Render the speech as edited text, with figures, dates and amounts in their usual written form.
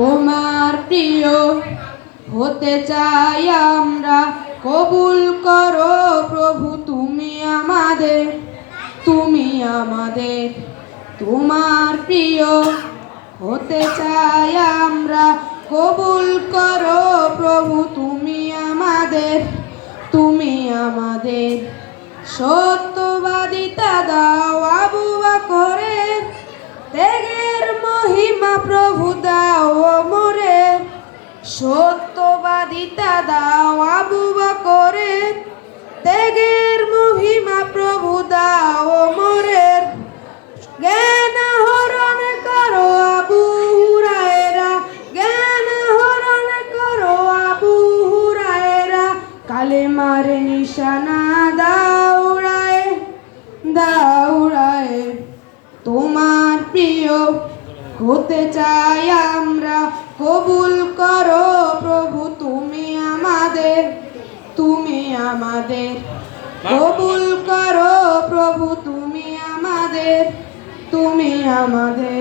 তোমার প্রিয় হতে চাই আমরা, কবুল করো প্রভু তুমি আমাদের, তুমি আমাদের। তোমার প্রিয় হতে চাই আমরা, কবুল করো প্রভু তুমি আমাদের, তুমি আমাদের। সত্যবাদিতা দাও আবু বকরের, ত্যাগের মহিমা প্রভু দাও মোরে। সত্যবাদিতা দাও আবু বকরের, ত্যাগের মহিমা প্রভু দাও মোরে। জ্ঞান আহরণ করো আবু হুরায়রা, জ্ঞান আহরণ করো আবু হুরায়রা। কালেমার নিশানা দাউড়ায় দাউড়ায়। তোমার প্রিয় হতে চাই আমরা, কবুল করো প্রভু তুমি আমাদের, তুমি আমাদের। কবুল করো প্রভু তুমি আমাদের, তুমি আমাদের।